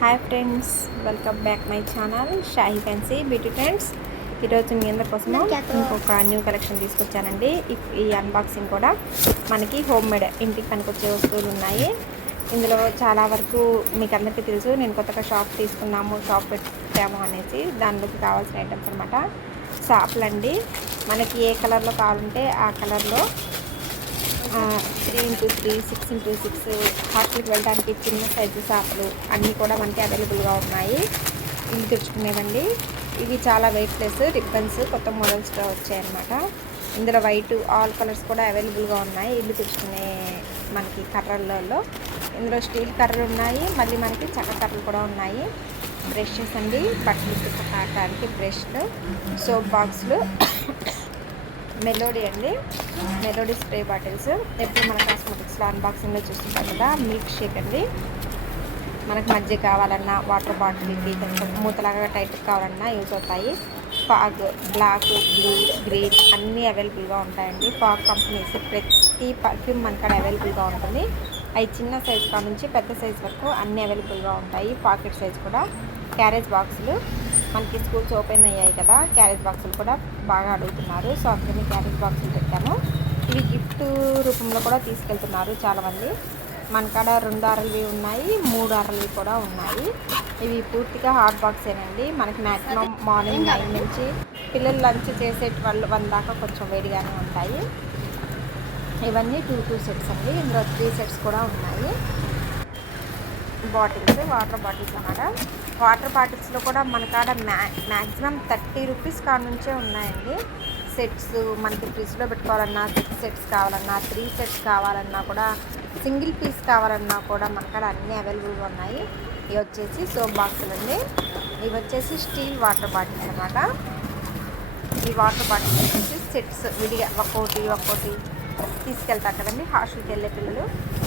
Hi friends, welcome back my channel Shahi fancy beauty friends. ఈరోజు మీ అందరి కోసము ఇంకొక న్యూ కలెక్షన్ తీసుకొచ్చానండి. ఈ అన్బాక్సింగ్ కూడా మనకి హోమ్ మేడ్ ఇంటికి పనికొచ్చే వస్తువులు ఉన్నాయి. ఇందులో చాలా వరకు మీకు అందరికీ తెలుసు, నేను కొత్తగా షాప్ పెట్టాము అనేసి దానిలోకి కావాల్సిన ఐటమ్స్ అనమాట. షాపులండి, మనకి ఏ కలర్లో కావాలంటే ఆ కలర్లో 3x3, 6x6 హాస్టల్కి వెళ్ళడానికి చిన్న సైజు షాపులు అన్నీ కూడా మనకి అవైలబుల్గా ఉన్నాయి. ఇల్లు తెచ్చుకునేవండి. ఇవి చాలా వెయిట్లెస్ రిబ్బన్స్, కొత్త మోడల్స్లో వచ్చాయన్నమాట. ఇందులో వైట్ ఆల్ కలర్స్ కూడా అవైలబుల్గా ఉన్నాయి. ఇల్లు తెచ్చుకునే మనకి కర్రలలో ఇందులో స్టీల్ కర్రలు ఉన్నాయి, మళ్ళీ మనకి చెక్క కర్రలు కూడా ఉన్నాయి. బ్రషెస్ అండి, బట్టలు తుక్కడానికి బ్రష్లు, సోప్ బాక్సులు, మెలోడీ అండి, మెలోడీ స్ప్రే బాటిల్స్. ఎప్పుడు మన కాస్మెటిక్స్లో అన్బాక్సింగ్లో చూస్తుంటాం కదా. మిల్క్ షేక్ అండి, మనకు మజ్జిగ కావాలన్నా, వాటర్ బాటిల్కి కొంచెం మూతలాగా టైట్ కావాలన్నా యూజ్ అవుతాయి. ఫాగ్, బ్లాక్, బ్లూ, గ్రీన్ అన్నీ అవైలబుల్గా ఉంటాయండి. ఫాగ్ కంపెనీస్ ప్రతి పర్ఫ్యూమ్ మనకాడ అవైలబుల్గా ఉంటుంది. అవి చిన్న సైజ్ కా నుంచి పెద్ద సైజ్ వరకు అన్నీ అవైలబుల్గా ఉంటాయి. పాకెట్ సైజ్ కూడా. క్యారేజ్ బాక్సులు, మనకి స్కూల్స్ ఓపెన్ అయ్యాయి కదా, క్యారేజ్ బాక్సులు కూడా బాగా అడుగుతున్నారు. సో అందుకని క్యారేజ్ బాక్సులు పెట్టాము. ఇవి గిఫ్ట్ రూపంలో కూడా తీసుకెళ్తున్నారు చాలామంది. మన కాడ 2 అరలవి ఉన్నాయి, 3 అరలవి కూడా ఉన్నాయి. ఇవి పూర్తిగా హాట్ బాక్సేనండి. మనకి మ్యాక్సిమం మార్నింగ్ 9 నుంచి పిల్లలు లంచ్ చేసే 12-1 దాకా కొంచెం వేడిగానే ఉంటాయి. ఇవన్నీ 2 సెట్స్ అండి. ఇందులో 3 సెట్స్ కూడా ఉన్నాయి. బాటిల్స్, వాటర్ బాటిల్స్ అన్నమాట. వాటర్ బాటిల్స్లో కూడా మన కాడ మ్యాక్సిమం 30 రూపీస్ కాడ నుంచే ఉన్నాయండి. సెట్స్ మనకి ఫ్రిడ్జ్లో పెట్టుకోవాలన్నా, 6 సెట్స్ కావాలన్నా, 3 సెట్స్ కావాలన్నా కూడా, సింగిల్ పీస్ కావాలన్నా కూడా మన కాడ అన్నీ అవైలబుల్గా ఉన్నాయి. ఇవి వచ్చేసి సోప్ బాక్సులు అండి. ఇవి వచ్చేసి స్టీల్ వాటర్ బాటిల్స్ అన్నమాట. ఈ వాటర్ బాటిల్స్ వచ్చేసి సెట్స్ విడిగా ఒక్కోటి తీసుకెళ్తారు కదండి హాస్టల్కి వెళ్ళే పిల్లలు.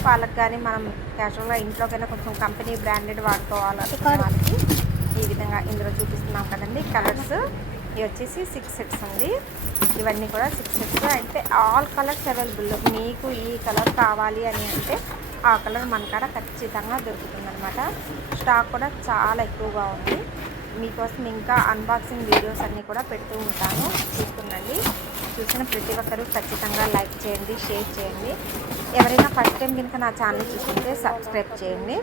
వాళ్ళకి కానీ మనం క్యాజువల్గా ఇంట్లోకైనా కొంచెం కంపెనీ బ్రాండెడ్ వాడుకోవాలనుకునే వాళ్ళకి ఈ విధంగా ఇందులో చూపిస్తున్నాం కదండి. కలర్స్ ఇవి వచ్చేసి 6 సెట్స్ అండి. ఇవన్నీ కూడా 6 సెట్స్. అయితే ఆల్ కలర్స్ అవైలబుల్. మీకు ఈ కలర్ కావాలి అని అంటే ఆ కలర్ మన కాడ ఖచ్చితంగా దొరుకుతుందనమాట. స్టాక్ కూడా చాలా ఎక్కువగా ఉంది. మీకోసం ఇంకా అన్బాక్సింగ్ వీడియోస్ అన్నీ కూడా పెడుతూ ఉంటాను, చూస్తుండండి. చూసిన ప్రతి ఒక్కరూ ఖచ్చితంగా లైక్ చేయండి, షేర్ చేయండి. ఎవరైనా ఫస్ట్ టైం కనుక నా ఛానల్ చూస్తుంటే సబ్స్క్రైబ్ చేయండి.